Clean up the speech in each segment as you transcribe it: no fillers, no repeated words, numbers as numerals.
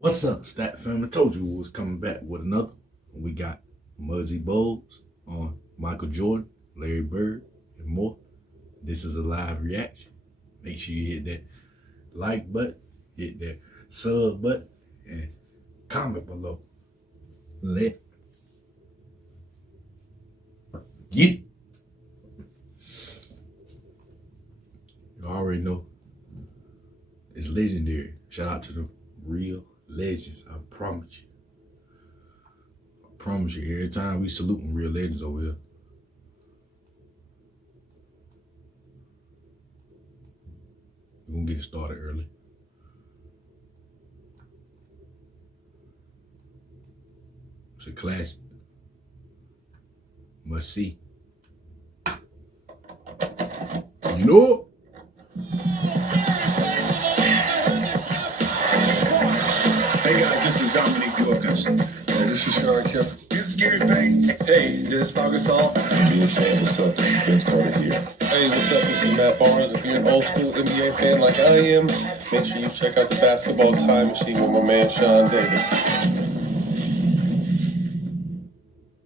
What's up, Stat Fam? I told you we was coming back with another. We got Muggsy Bogues on Michael Jordan, Larry Bird, and more. This is a live reaction. Make sure you hit that like button, hit that sub button, and comment below. Let's get it. You already know it's legendary. Shout out to the real legends. I promise you. I promise you. Every time we saluting real legends over here. We're gonna get it started early. It's a classic. Must see. You know? Hey guys, this is Dominique Wilkins. Hey, this is Sean Kemp. This is Gary Payton. Hey, this is Muggsy Bogues. NBA fan, what's up? This is Vince Carter here. Hey, what's up? This is Matt Barnes. If you're an old school NBA fan like I am, make sure you check out the Basketball Time Machine with my man Sean Davis.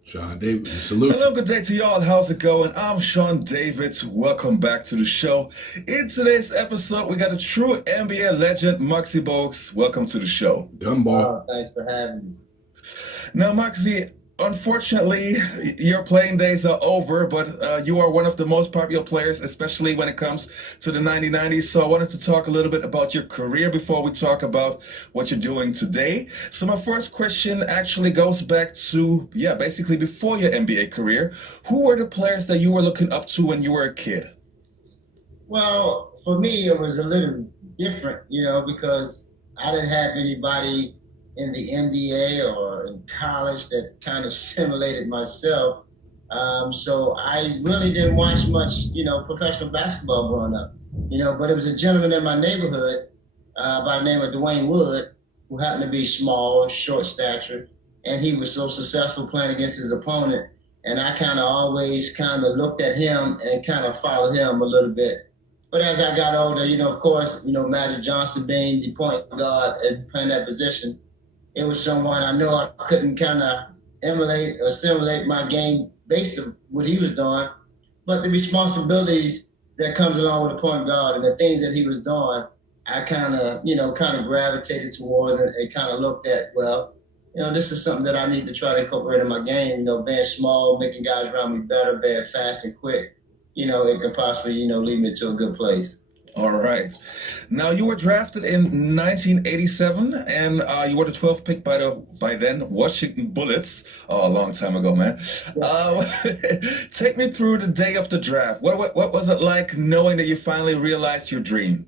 Sean Davis, salute Hello, you. good day to y'all. How's it going? I'm Sean Davis. Welcome back to the show. In today's episode, we got a true NBA legend, Muggsy Bogues. Welcome to the show. Dunbar. Thanks for having me. Now, Muggsy, unfortunately, your playing days are over, but you are one of the most popular players, especially when it comes to the 1990s. So I wanted to talk a little bit about your career before we talk about what you're doing today. So my first question actually goes back to, basically before your NBA career. Who were the players that you were looking up to when you were a kid? Well, for me, it was a little different, because I didn't have anybody in the NBA or in college that kind of simulated myself. So I really didn't watch much, professional basketball growing up, but it was a gentleman in my neighborhood by the name of Dwayne Wood, who happened to be small, short stature, and he was so successful playing against his opponent. And I kind of always kind of looked at him and kind of followed him a little bit. But as I got older, of course, Magic Johnson being the point guard and playing that position, it was someone I know I couldn't kind of emulate or stimulate my game based on what he was doing. But the responsibilities that comes along with a point guard and the things that he was doing, I kind of gravitated towards and kind of looked at, well, this is something that I need to try to incorporate in my game, being small, making guys around me better, being fast and quick, it could possibly, lead me to a good place. All right. Now, you were drafted in 1987, and you were the 12th pick by then Washington Bullets. Oh, a long time ago, man. Take me through the day of the draft. What was it like knowing that you finally realized your dream?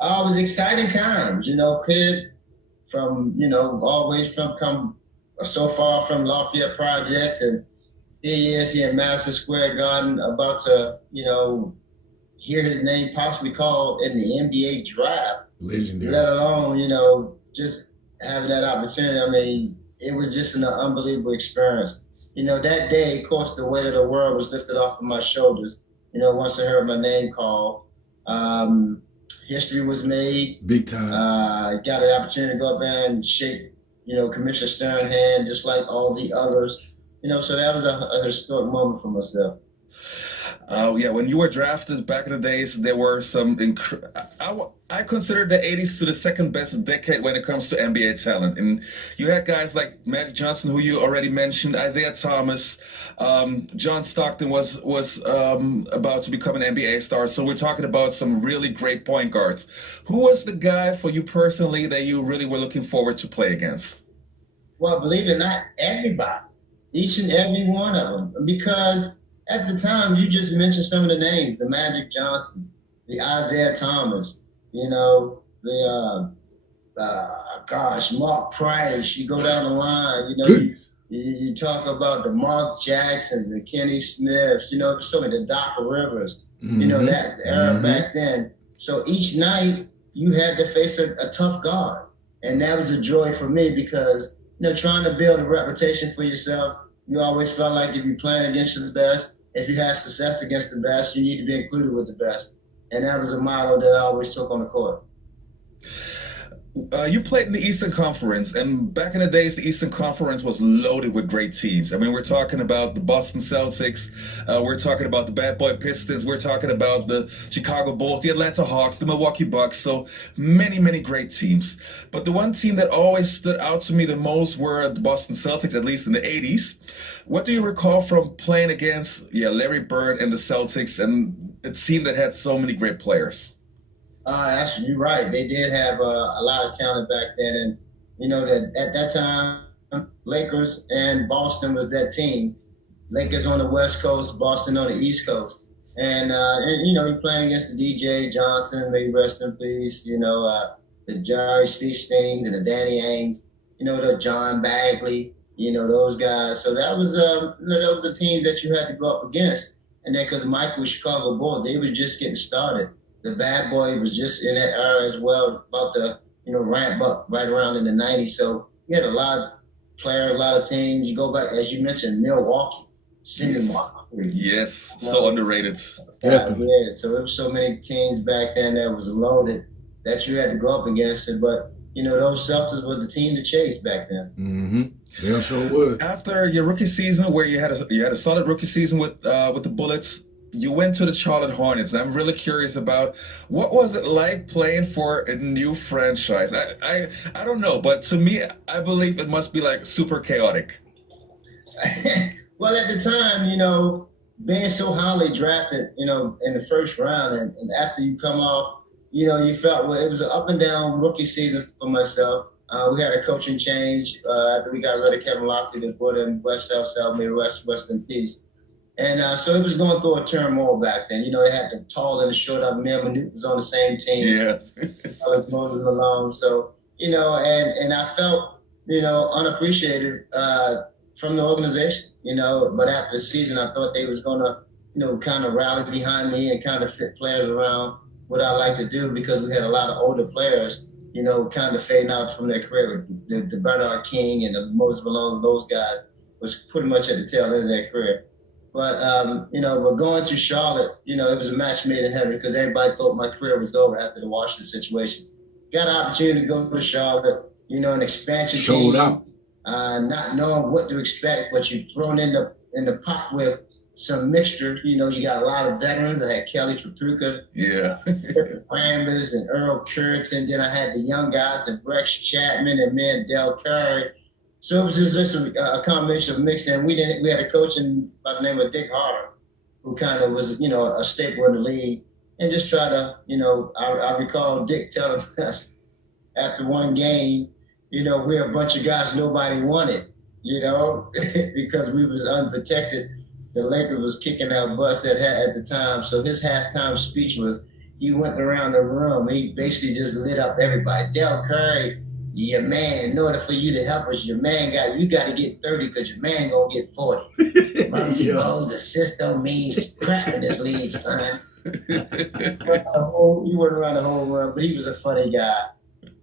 It was exciting times, kid from, always come so far from Lafayette Projects, and here he is here in Madison Square Garden about to, hear his name possibly called in the NBA draft. Legendary. Let alone, just having that opportunity. I mean, it was just an unbelievable experience. That day, of course, the weight of the world was lifted off of my shoulders. Once I heard my name called, history was made. Big time. Got the opportunity to go up there and shake, Commissioner Stern's hand, just like all the others. So that was a historic moment for myself. When you were drafted back in the days, there were some. I consider the 80s to the second best decade when it comes to NBA talent. And you had guys like Magic Johnson, who you already mentioned, Isaiah Thomas, John Stockton was about to become an NBA star. So we're talking about some really great point guards. Who was the guy for you personally that you really were looking forward to play against? Well, believe it or not, everybody, each and every one of them, because at the time, you just mentioned some of the names, the Magic Johnson, the Isaiah Thomas, Mark Price. You go down the line, you talk about the Mark Jackson, the Kenny Smiths, so many, the Doc Rivers, that era back then. So each night you had to face a tough guard. And that was a joy for me because, trying to build a reputation for yourself, you always felt like if you're playing against the best, if you have success against the best, you need to be included with the best. And that was a motto that I always took on the court. You played in the Eastern Conference, and back in the days, the Eastern Conference was loaded with great teams. I mean, we're talking about the Boston Celtics, we're talking about the Bad Boy Pistons, we're talking about the Chicago Bulls, the Atlanta Hawks, the Milwaukee Bucks. So many, many great teams. But the one team that always stood out to me the most were the Boston Celtics, at least in the 80s. What do you recall from playing against, Larry Bird and the Celtics, and a team that had so many great players? Actually, you're right. They did have a lot of talent back then, and that at that time, Lakers and Boston was that team. Lakers on the West Coast, Boston on the East Coast, and you're playing against the DJ Johnson, may he rest in peace. The Jerry C. Stings and the Danny Ainge, the John Bagley, those guys. So that was that was the team that you had to go up against, and then because Mike was Chicago Bulls, they were just getting started. The Bad Boy was just in that era as well, about the ramp up right around in the 90s. So you had a lot of players, a lot of teams. You go back, as you mentioned, Milwaukee, Cindy Martin. Yes, so underrated. Yeah, so there was so many teams back then that was loaded that you had to go up against it. But those Celtics were the team to chase back then. Mm-hmm. They sure would. After your rookie season, where you had a solid rookie season with the Bullets, you went to the Charlotte Hornets, and I'm really curious about what was it like playing for a new franchise. I don't know, but to me, I believe it must be like super chaotic. Well, at the time, being so highly drafted, in the first round, and after you come off, you felt it was an up and down rookie season for myself. We had a coaching change after we got rid of Kevin Lockley that brought in West South South, West in peace. And so it was going through a turmoil back then. They had the tall and the short of Mel Manute was on the same team. Yeah. I was Moses Malone. So, and I felt, unappreciated from the organization, but after the season, I thought they was going to, kind of rally behind me and kind of fit players around what I like to do, because we had a lot of older players, kind of fading out from their career. The Bernard King and the Moses Malone, those guys was pretty much at the tail end of their career. But, but going to Charlotte, it was a match made in heaven, because everybody thought my career was over after the Washington situation. Got an opportunity to go to Charlotte, an expansion Showed team, out. Not knowing what to expect, but you're thrown in the pot with some mixture. You got a lot of veterans. I had Kelly Tripucka, Rambers and Earl Curtin. Then I had the young guys and Rex Chapman and Del Curry. So it was just a combination of mixing. We had a coach by the name of Dick Harder, who kind of was, a staple in the league, and just try to, I recall Dick telling us after one game, we're a bunch of guys nobody wanted, because we was unprotected. The Lakers was kicking our butts at the time. So his halftime speech was, he went around the room. He basically just lit up everybody. Del Curry, your man, in order for you to help us, you got to get 30, because your man gonna get 40. Muggsy Bogues, assist don't mean crap in this league, son. He went around the whole world, but he was a funny guy.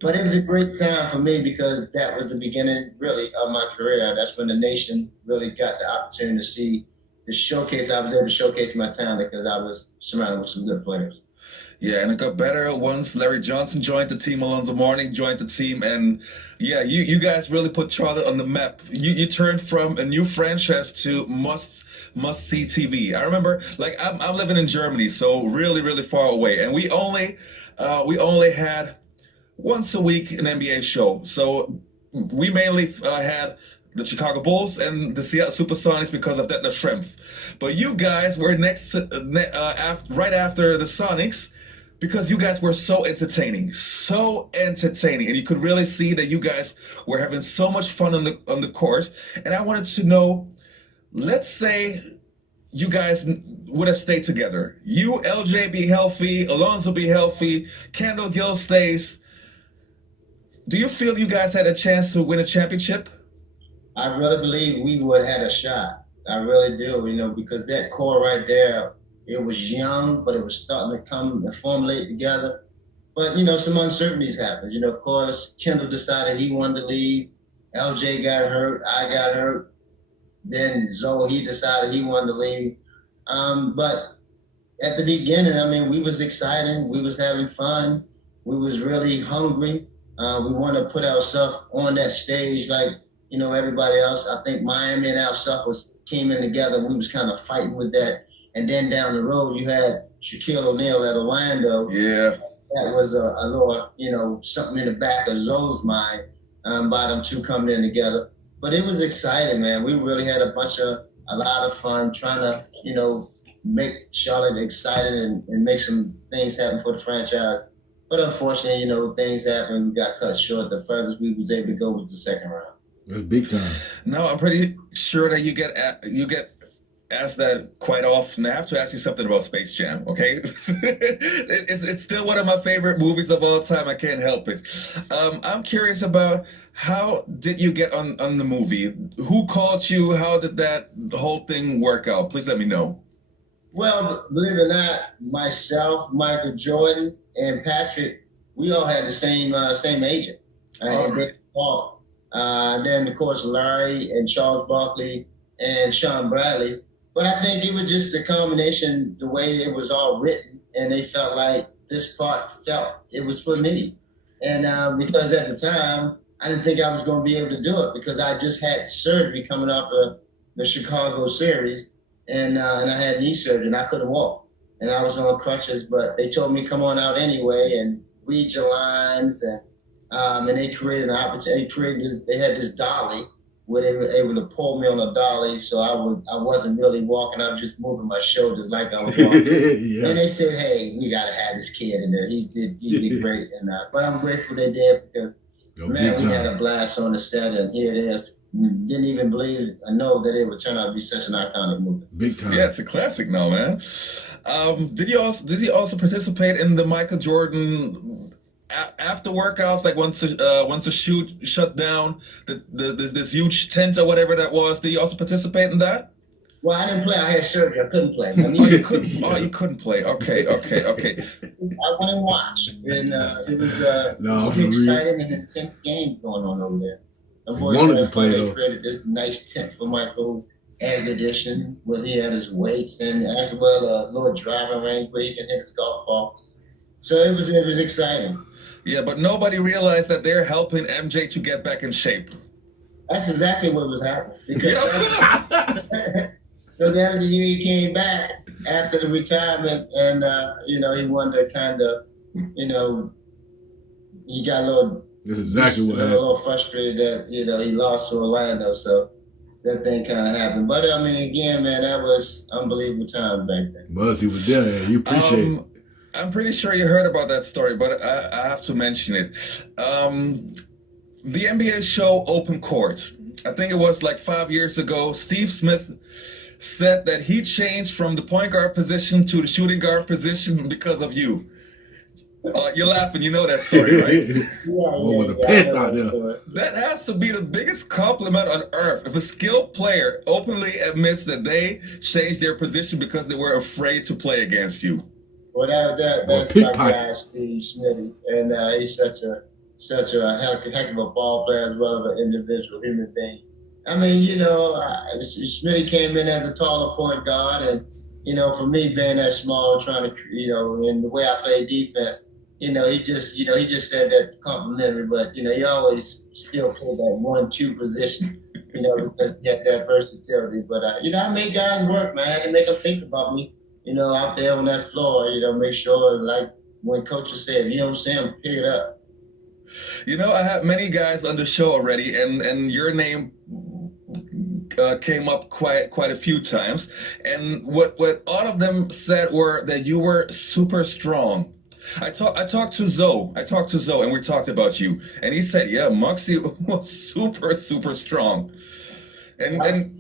But it was a great time for me, because that was the beginning, really, of my career. That's when the nation really got the opportunity to see the showcase. I was able to showcase my talent because I was surrounded with some good players. Yeah, and it got better once Larry Johnson joined the team, Alonzo Mourning joined the team, and yeah, you guys really put Charlotte on the map. You turned from a new franchise to must-see TV. I remember, I'm living in Germany, so really, really far away, and we only had once a week an NBA show. So we mainly had the Chicago Bulls and the Seattle Supersonics because of that strength. But you guys were right after the Sonics, because you guys were so entertaining, and you could really see that you guys were having so much fun on the court. And I wanted to know, let's say you guys would have stayed together. You, LJ, be healthy, Alonzo be healthy, Kendall Gill stays. Do you feel you guys had a chance to win a championship? I really believe we would have had a shot. I really do, because that core right there, it was young, but it was starting to come and formulate together. But, some uncertainties happened. Of course, Kendall decided he wanted to leave. LJ got hurt. I got hurt. Then Zoe, he decided he wanted to leave. But at the beginning, we was excited. We was having fun. We was really hungry. We want to put ourselves on that stage like, everybody else. I think Miami and ourselves came in together. We was kind of fighting with that. And then down the road, you had Shaquille O'Neal at Orlando. Yeah. That was a little, something in the back of Zoe's mind by them two coming in together. But it was exciting, man. We really had a lot of fun trying to, make Charlotte excited and make some things happen for the franchise. But unfortunately, things happened. We got cut short. The furthest we was able to go was the second round. That's big time. No, I'm pretty sure that you get asked that quite often. I have to ask you something about Space Jam, okay? it's still one of my favorite movies of all time. I can't help it. I'm curious about how did you get on the movie? Who called you? How did that whole thing work out? Please let me know. Well, believe it or not, myself, Michael Jordan, and Patrick, we all had the same agent. Then, of course, Larry and Charles Barkley and Sean Bradley. But I think it was just the combination, the way it was all written, and they felt like this part it was for me. And because at the time, I didn't think I was going to be able to do it because I just had surgery coming off of the Chicago series, and I had knee surgery, and I couldn't walk. And I was on crutches, but they told me come on out anyway and read your lines, and they created an opportunity. They had this dolly where they were able to pull me on a dolly, so I wasn't really walking. I was just moving my shoulders like I was walking. Yeah. And they said, "Hey, we got to have this kid in there. He did great." And but I'm grateful they did because man, we had a blast on the set, and here it is. Didn't even believe I know that it would turn out to be such an iconic movie. Big time. Yeah, it's a classic now, man. Did you also participate in the Michael Jordan after workouts, like once the shoot shut down, this huge tent or whatever that was? Did you also participate in that? Well, I didn't play. I had surgery. I couldn't play. You couldn't. Oh, you couldn't play. Okay. I went and watched, and it was an exciting and intense game going on over there. They created this nice tent for Michael, added addition where he had his weights and as well a little driving range where he can hit his golf ball. So it was exciting. Yeah, but nobody realized that they're helping MJ to get back in shape. That's exactly what was happening. Because so then he came back after the retirement, and he wanted to kind of, he got a little. That's exactly what happened. A little frustrated that he lost to Orlando, so that thing kind of happened. But I mean, again, man, that was unbelievable times back then. Muggsy was there, and you appreciate it. I'm pretty sure you heard about that story, but I have to mention it. The NBA show Open Court, I think it was like 5 years ago, Steve Smith said that he changed from the point guard position to the shooting guard position because of you. You're laughing, you know that story, right? Was a pest out there. That has to be the biggest compliment on earth. If a skilled player openly admits that they changed their position because they were afraid to play against you. Well, that's my guy, Steve Smitty, and he's such a heck of a ball player as well as an individual human being. I mean, Smitty came in as a taller point guard, and for me being that small, trying to, in the way I play defense, he just said that complimentary, but he always still played that 1-2 position, because he had that versatility. But I made guys work, man. I had to make them think about me. Out there on that floor, make sure, like when coaches said, if you don't see him, pick it up. I had many guys on the show already, and your name came up quite a few times. And what all of them said were that you were super strong. I talked to Zoe, and we talked about you, and he said, yeah, Muggsy was super strong. And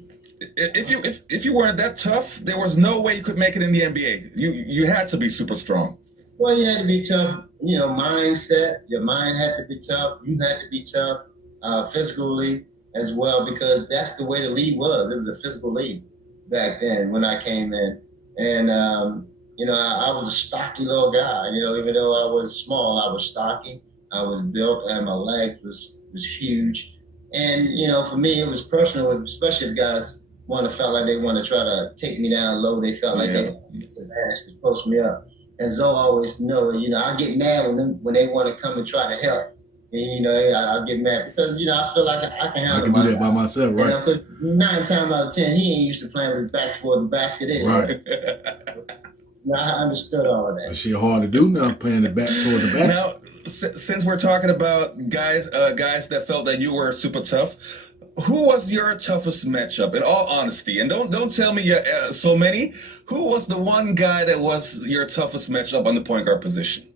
if you weren't that tough, there was no way you could make it in the NBA. You had to be super strong. Well, you had to be tough. Mindset. Your mind had to be tough. You had to be tough physically as well, because that's the way the league was. It was a physical league back then when I came in, and I was a stocky little guy. Even though I was small, I was stocky. I was built, and my legs was huge. And for me, it was personal, especially if guys felt like they want to try to take me down low. They felt like they had this advantage to post me up. And Zoe always know, I get mad when they want to come and try to help. And, I'll get mad because, I feel like I can I handle can do my that by guy. myself, right? 'Cause 9 times out of 10, he ain't used to playing with his back toward the basket anyway. Right. I understood all of that. That shit hard to do now, playing it back toward the basket. Now, since we're talking about guys that felt that you were super tough, who was your toughest matchup? In all honesty, and don't tell me so many. Who was the one guy that was your toughest matchup on the point guard position?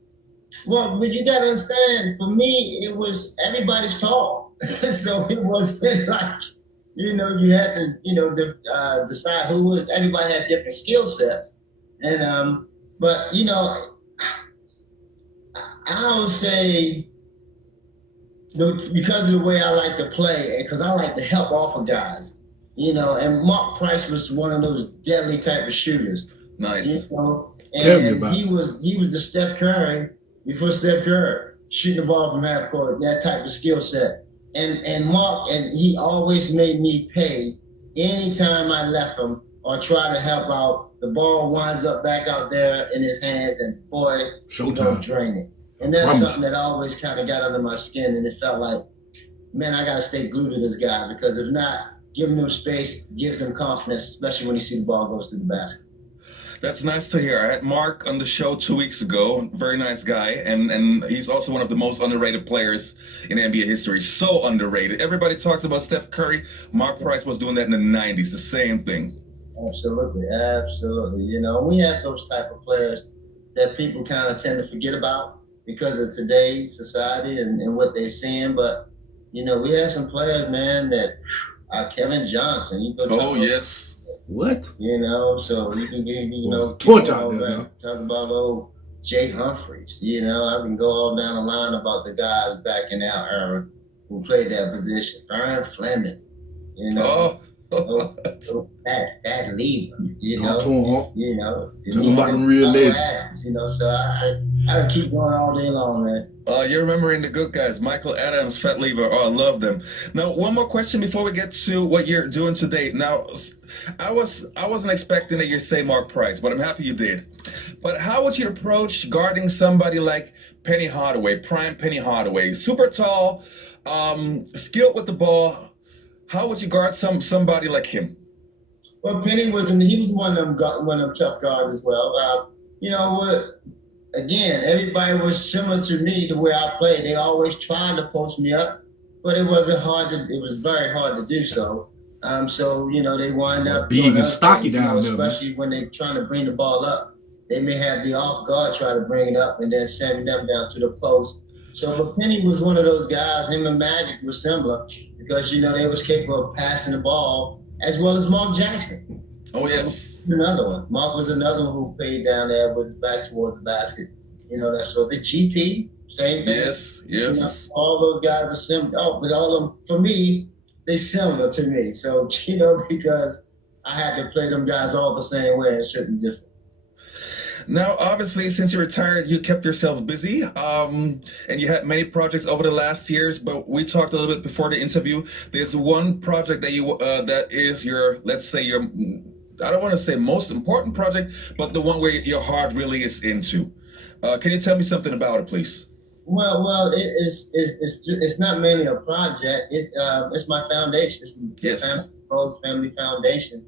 Well, but you gotta understand, for me, it was everybody's tall. So it wasn't like, you had to, decide who was, everybody had different skill sets. And, but, I would say, because of the way I like to play, because I like to help off of guys, and Mark Price was one of those deadly type of shooters. Nice. Tell me about he was the Steph Curry before Steph Curry, shooting the ball from half court, that type of skill set. And Mark, and he always made me pay anytime I left him or try to help out. The ball winds up back out there in his hands, and boy, he don't drain it. And that's something that always kind of got under my skin, and it felt like, man, I got to stay glued to this guy, because if not, giving him space gives him confidence, especially when you see the ball goes through the basket. That's nice to hear. I had Mark on the show 2 weeks ago. Very nice guy, and he's also one of the most underrated players in NBA history. So underrated. Everybody talks about Steph Curry. Mark Price was doing that in the 90s, the same thing. Absolutely, absolutely. We have those type of players that people kind of tend to forget about because of today's society and what they're seeing. But, we have some players, man, that Kevin Johnson. Yes. What? So you can get, torch out there, talk about old Jay Humphries. I can go all down the line about the guys back in our era who played that position. Brian Fleming, that leaver, Talking about them real legends. So I keep going all day long, man. You're remembering the good guys. Michael Adams, Fat Lever. Oh, I love them. Now, one more question before we get to what you're doing today. Now, I wasn't expecting that you say Mark Price, but I'm happy you did. But how would you approach guarding somebody like Penny Hardaway, prime Penny Hardaway, super tall, skilled with the ball? How would you guard somebody like him? Well, Penny he was one of them tough guards as well. Again, everybody was similar to me the way I played. They always tried to post me up, but it was very hard to do so. They wind up big and stocky down there, especially when they're trying to bring the ball up. They may have the off guard try to bring it up and then send them down to the post. So, but Penny was one of those guys. Him and Magic were similar because they was capable of passing the ball as well as Mark Jackson. Oh yes. Another one. Mark was another one who played down there with his back towards the basket. That's what the GP, same thing. Yes. All those guys are similar. But all of them, for me, they similar to me. So, because I had to play them guys all the same way and certain different. Now, obviously, since you retired, you kept yourself busy, and you had many projects over the last years. But we talked a little bit before the interview. There's one project that that is your, let's say, your, I don't want to say most important project, but the one where your heart really is into. Can you tell me something about it, please? Well, it's not mainly a project. It's my foundation. It's the Family Foundation,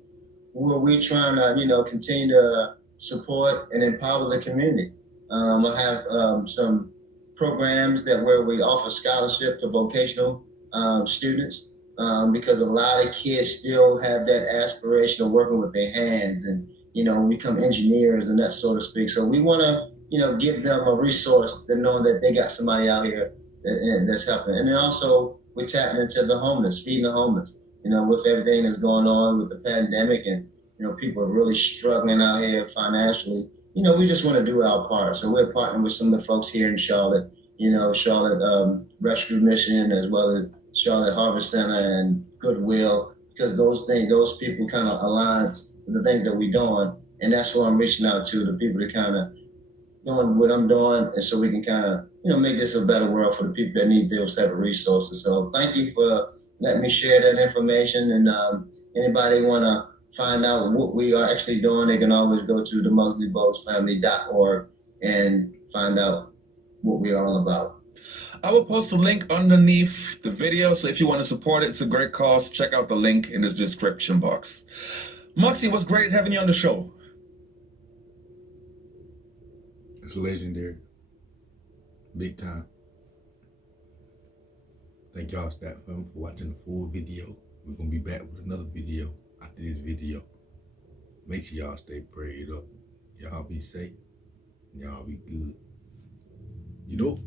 where we're trying to continue to support and empower the community. I have some programs where we offer scholarship to vocational students because a lot of kids still have that aspiration of working with their hands and become engineers and that sort of speak. So we want to give them a resource to know that they got somebody out here that's helping. And then also we're tapping into the homeless, feeding the homeless. With everything that's going on with the pandemic and people are really struggling out here financially. We just want to do our part. So we're partnering with some of the folks here in Charlotte, Charlotte Rescue Mission, as well as Charlotte Harvest Center and Goodwill, because those people kind of align with the things that we're doing. And that's who I'm reaching out to, the people that kind of doing what I'm doing, and so we can kind of, make this a better world for the people that need those type of resources. So thank you for letting me share that information. And anybody want to find out what we are actually doing, they can always go to the MuggsyBoguesFamily.org and find out what we're all about. I will post a link underneath the video, so if you want to support it, it's a great cause. Check out the link in this description box. Muggsy, it was great having you on the show. It's legendary. Big time. Thank y'all, Stat Film, for watching the full video. We're going to be back with another video after this video. Make sure y'all stay prayed up. Y'all be safe. Y'all be good. You know?